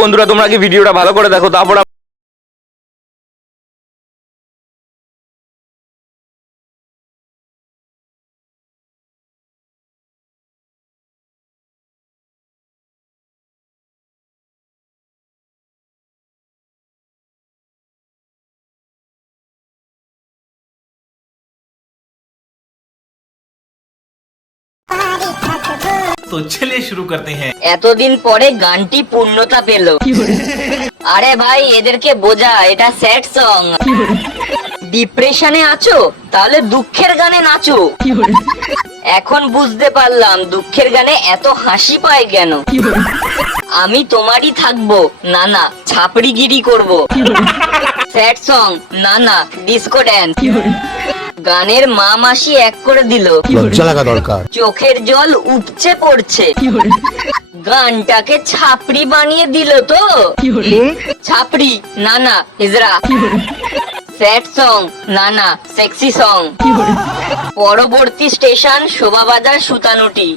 বন্ধুরা তোমরা কি ভিডিওটা ভালো করে দেখো, তারপর तो चलिए शुरू करते हैं। এতদিন পরে গানটি পূর্ণতা পেল। আরে ভাই এদেরকে বোঝা, এটা স্যাড সং। ডিপ্রেশনে আছো, তাহলে দুঃখের গানে নাচো। এখন বুঝতে পারলাম দুঃখের গানে এত হাসি পায় কেন। আমি তোমারই থাকবো, না না ছাপড়িগিরি করব। স্যাড সং, না না ডিস্কো ড্যান্স। গানের মা মাসি এক করে দিল, লজ্জা লাগা দরকার। চোখের জল উপচে পড়ছে। গানটাকে ছাপড়ি বানিয়ে দিল তো। ছাপড়ি, না না হিজড়া। স্যাড সং, না না সেক্সি সং। পরবর্তী স্টেশন শোভাবাজার সুতানুটি।